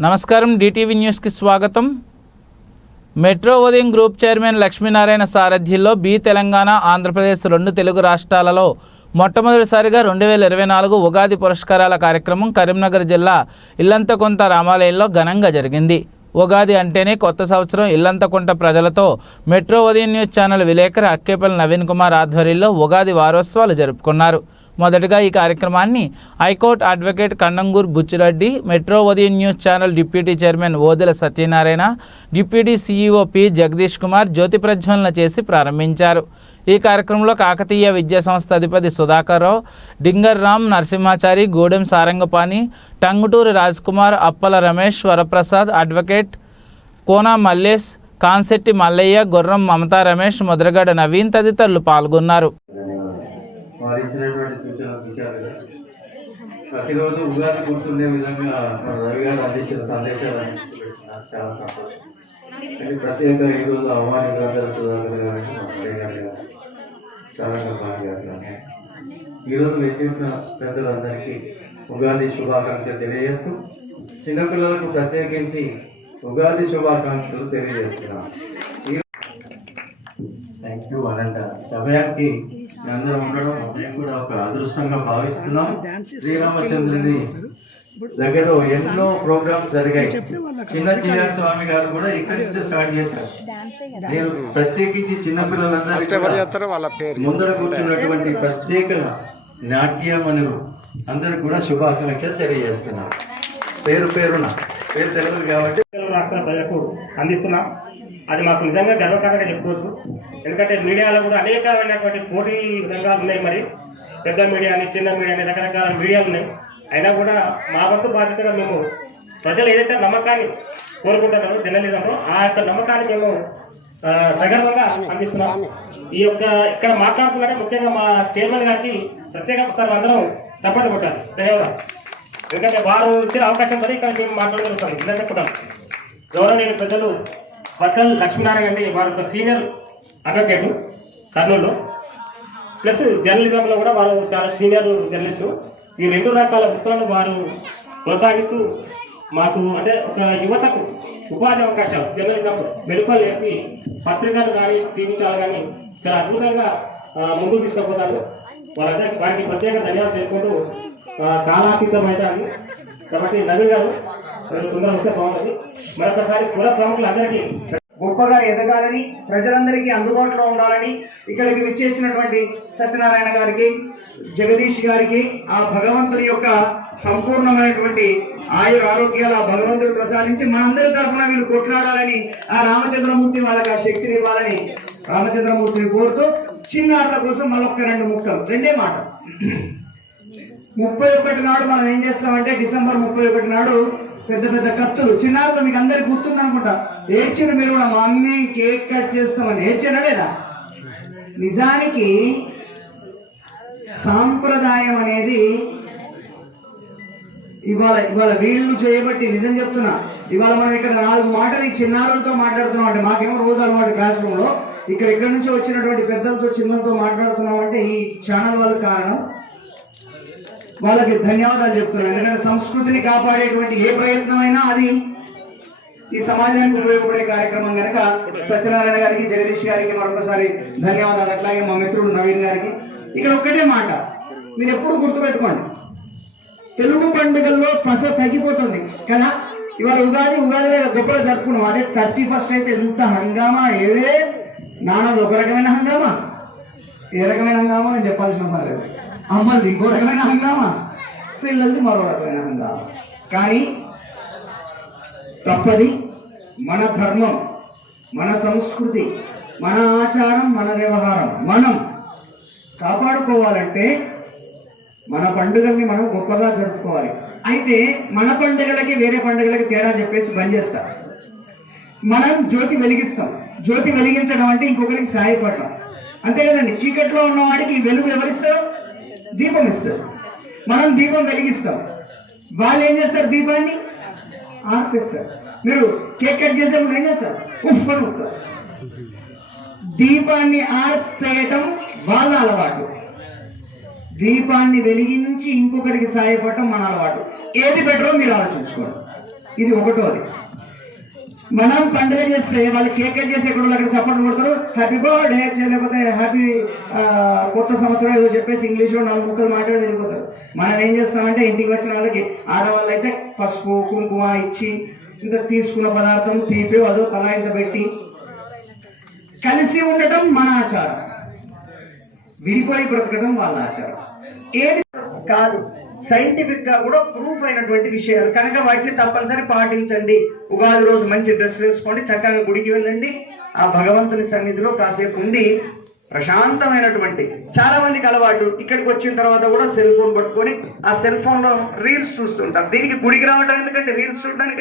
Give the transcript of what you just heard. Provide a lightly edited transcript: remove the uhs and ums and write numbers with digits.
నమస్కారం డిటివి న్యూస్కి స్వాగతం. మెట్రో ఉదయం గ్రూప్ చైర్మన్ లక్ష్మీనారాయణ సారథ్యంలో తెలంగాణ ఆంధ్రప్రదేశ్ రెండు తెలుగు రాష్ట్రాలలో మొట్టమొదటిసారిగా 2024 ఉగాది పురస్కారాల కార్యక్రమం కరీంనగర్ జిల్లా ఇల్లంతకుంట రామాలయంలో ఘనంగా జరిగింది. ఉగాది అంటేనే కొత్త సంవత్సరం. ఇల్లంతకుంట ప్రజలతో మెట్రో ఉదయం న్యూస్ ఛానల్ విలేకరి అక్కేపల్లి నవీన్ కుమార్ ఆధ్వర్యంలో ఉగాది వారోత్సవాలు జరుపుకున్నారు. మొదటగా ఈ కార్యక్రమాన్ని high court advocate Kandangur Buchireddy, metro Udayam news channel deputy chairman Odela Satyanarayana, deputy CEO P Jagadish Kumar జ్యోతి ప్రజ్వలన చేసి ప్రారంభించారు. ఈ కార్యక్రమంలో కాకతీయ విద్యాసంస్థ అధిపతి సుధాకర్ రావు, డింగర్ రామ్ నరసింహాచారి, గూడెం సారంగపాణి, టంగుటూరి రాజ్కుమార్, అప్పల రమేష్, వరప్రసాద్, అడ్వకేట్ కోనా మల్లేష్, కాన్సెట్టి మల్లయ్య, గుర్రం మమతా రమేష్, ముద్రగడ నవీన్ తదితరులు పాల్గొన్నారు. ఇచ్చినటువంటి సూచనలు విషయాలు ప్రతిరోజు ఉగాది గుర్తుండే విధంగా రవి గారు అందించిన సందేశాలు చాలా సంతోషం. అంటే ప్రత్యేక ఈరోజు అమ్మాయి గారు ఈరోజు వచ్చేసిన పెద్దలందరికీ ఉగాది శుభాకాంక్షలు తెలియజేస్తూ చిన్నపిల్లలకు ప్రత్యేకించి ఉగాది శుభాకాంక్షలు తెలియజేస్తున్నాం. థ్యాంక్ యూ అనంత సమయానికి అందరం ఉండడం మేము కూడా ఒక అదృష్టంగా భావిస్తున్నాం. శ్రీరామచంద్రుని దగ్గర ఎన్నో ప్రోగ్రామ్స్ జరిగాయి. చిన్న స్వామి గారు కూడా ఇక్కడి నుంచి స్టార్ట్ చేశారు. నేను ప్రత్యేకించి చిన్నపిల్లలందరూ ముందర కూర్చున్నటువంటి ప్రత్యేక నాట్యమనులు అందరికి కూడా శుభాకాంక్షలు తెలియజేస్తున్నాను. పేరు తెలుగు కాబట్టి రాష్ట్ర ప్రజలకు అందిస్తున్నాం. అది మాకు నిజంగా గర్వకారంగా చెప్పుకోవచ్చు. ఎందుకంటే మీడియాలో కూడా అనేకమైనటువంటి పోటీ రంగాలు ఉన్నాయి. మరి పెద్ద మీడియా అని, చిన్న మీడియా అని, రకరకాల మీడియాలు ఉన్నాయి. అయినా కూడా మా వంతు బాధ్యతగా మేము ప్రజలు ఏదైతే నమ్మకాన్ని కోరుకుంటున్నారో జర్నలిజంలో, ఆ యొక్క నమ్మకాన్ని మేము సగర్వంగా అందిస్తున్నాం. ఈ యొక్క ఇక్కడ మాట్లాడుతున్నట్టే ముఖ్యంగా మా చైర్మన్ గారికి ప్రత్యేకంగా ఒకసారి అందరం చప్పట్లు కొట్టాలి. ధన్యవాదాలు. ఎందుకంటే వారు ఇచ్చిన అవకాశం పడి ఇక్కడ మేము మాట్లాడగలుగుతాం. ఇదంతా కూడా గౌరవనీయ పెద్దలు పక్కల్ లక్ష్మీనారాయణ అండి, వారు ఒక సీనియర్ అడ్వకేట్ కర్నూలులో, ప్లస్ జర్నలిజంలో కూడా వారు చాలా సీనియర్ జర్నలిస్టు. ఈ రెండు రకాల వృత్తులను వారు కొనసాగిస్తూ మాకు అంటే ఒక యువతకు ఉపాధి అవకాశాలు జర్నలిజంలో మెరుపులు వేసి పత్రికలు కానీ టీవీ ఛానల్ కానీ చాలా అద్భుతంగా ముందుకు తీసుకుపోతారు. వాళ్ళందరికీ వారికి ప్రత్యేక ధన్యవాదాలు తెలుపుకుంటూ కాలాతీతం అవుతారు. కాబట్టి నవీన్ గారు తొందర వస్తే బాగుంటుంది. మరొకసారి కుల ప్రముఖులందరికీ గొప్పగా ఎదగాలని, ప్రజలందరికీ అందుబాటులో ఉండాలని ఇక్కడికి విచ్చేసినటువంటి సత్యనారాయణ గారికి, జగదీష్ గారికి ఆ భగవంతుని యొక్క సంపూర్ణమైనటువంటి ఆయుర ఆరోగ్యాలు ఆ భగవంతుడు ప్రసాదించి మనందరి తరఫున వీళ్ళు కొట్లాడాలని, ఆ రామచంద్రమూర్తి వాళ్ళకి ఆ శక్తిని ఇవ్వాలని రామచంద్రమూర్తిని కోరుతూ చిన్నారుల కోసం మరొక రెండే మాట. 31 నాడు మనం ఏం చేస్తామంటే డిసెంబర్ 31 నాడు పెద్ద పెద్ద కత్తులు చిన్నారులు మీకు అందరికి గుర్తుంది అనుకుంటా. ఏడ్చిన మీరు కూడా మా అమ్మి కేక్ కట్ చేస్తామని ఏడ్చారా లేదా? నిజానికి సాంప్రదాయం అనేది ఇవాళ వీళ్ళు చేయబట్టి నిజం చెప్తున్నా. ఇవాళ మనం ఇక్కడ 4 మాటలు ఈ చిన్నారులతో మాట్లాడుతున్నాం అంటే మాకేమో రోజు అలవాటు క్లాస్ రూమ్ లో. ఇక్కడ నుంచి వచ్చినటువంటి పెద్దలతో చిన్నలతో మాట్లాడుతున్నాం అంటే ఈ ఛానల్ వాళ్ళ కారణం. వాళ్ళకి ధన్యవాదాలు చెప్తున్నాను. ఎందుకంటే సంస్కృతిని కాపాడేటువంటి ఏ ప్రయత్నమైనా అది ఈ సమాజానికి ఉపయోగపడే కార్యక్రమం కనుక సత్యనారాయణ గారికి, జగదీష్ గారికి మరొకసారి ధన్యవాదాలు. అట్లాగే మా మిత్రుడు నవీన్ గారికి. ఇక్కడ ఒక్కటే మాట మీరు ఎప్పుడు గుర్తుపెట్టుకోండి, తెలుగు పండుగల్లో పస తగ్గిపోతుంది కదా. ఇవాళ ఉగాది గొప్పగా జరుపుకున్నాం. అదే 31 అయితే ఎంత హంగామా. ఏవే నాన్నది ఒక రకమైన హంగామా, ఏ రకమైన హంగామా నేను చెప్పాల్సిన పని లేదు. అమ్మది ఇంకో రకమైన హంగామా, పిల్లలది మరో రకమైన హంగామా. కానీ తప్పది. మన ధర్మం, మన సంస్కృతి, మన ఆచారం, మన వ్యవహారం మనం కాపాడుకోవాలంటే మన పండుగల్ని మనం గొప్పగా జరుపుకోవాలి. అయితే మన పండుగలకి వేరే పండుగలకి తేడా చెప్పేసి బంద్ చేస్తాం. మనం జ్యోతి వెలిగిస్తాం. జ్యోతి వెలిగించడం అంటే ఇంకొకరికి సహాయపడటం, అంతే కదండి. చీకట్లో ఉన్నవాడికి వెలుగు ఎవరిస్తారు? దీపం ఇస్తారు. మనం దీపం వెలిగిస్తాం, వాళ్ళు ఏం చేస్తారు? దీపాన్ని ఆర్పిస్తారు. మీరు కేక్ కట్ చేసేప్పుడు ఏం చేస్తారు? ఉప్పని ఉప్పారు. దీపాన్ని ఆర్పేయటం వాళ్ళ అలవాటు, దీపాన్ని వెలిగించి ఇంకొకరికి సహాయపడటం మన అలవాటు. ఏది బెటరో మీరు ఆలోచించుకోండి. ఇది ఒకటోది. మనం పండుగ చేస్తే వాళ్ళు కేక్ కట్ చేసి ఎక్కడ అక్కడ చప్పట్లు కొడతారు, హ్యాపీ బర్త్డే లేకపోతే హ్యాపీ కొత్త సంవత్సరం ఏదో చెప్పేసి ఇంగ్లీష్లో 4 ముక్కలు మాట్లాడి వెళ్ళిపోతారు. మనం ఏం చేస్తామంటే ఇంటికి వచ్చిన వాళ్ళకి ఆడవాళ్ళు అయితే పసుపు కుంకుమ ఇచ్చి ఇంత తీసుకున్న పదార్థం తీపి అదో తలా ఇంత పెట్టి కలిసి ఉండటం మన ఆచారం, విడిపోయి బ్రతకడం వాళ్ళ ఆచారం. ఏది కాదు, సైంటిఫిక్ గా కూడా ప్రూఫ్ అయినటువంటి విషయాలు కనుక వాటిని తప్పనిసరి పాటించండి. ఉగాది రోజు మంచి డ్రెస్ వేసుకోండి, చక్కగా గుడికి వెళ్ళండి, ఆ భగవంతుని సన్నిధిలో కాసేపు ఉండి ప్రశాంతమైనటువంటి. చాలా మందికి అలవాటు ఇక్కడికి వచ్చిన తర్వాత కూడా సెల్ ఫోన్ పట్టుకొని ఆ సెల్ ఫోన్ లో రీల్స్ చూస్తుంటారు. దీనికి గుడికి రావడం ఎందుకంటే రీల్స్ చూడడానికి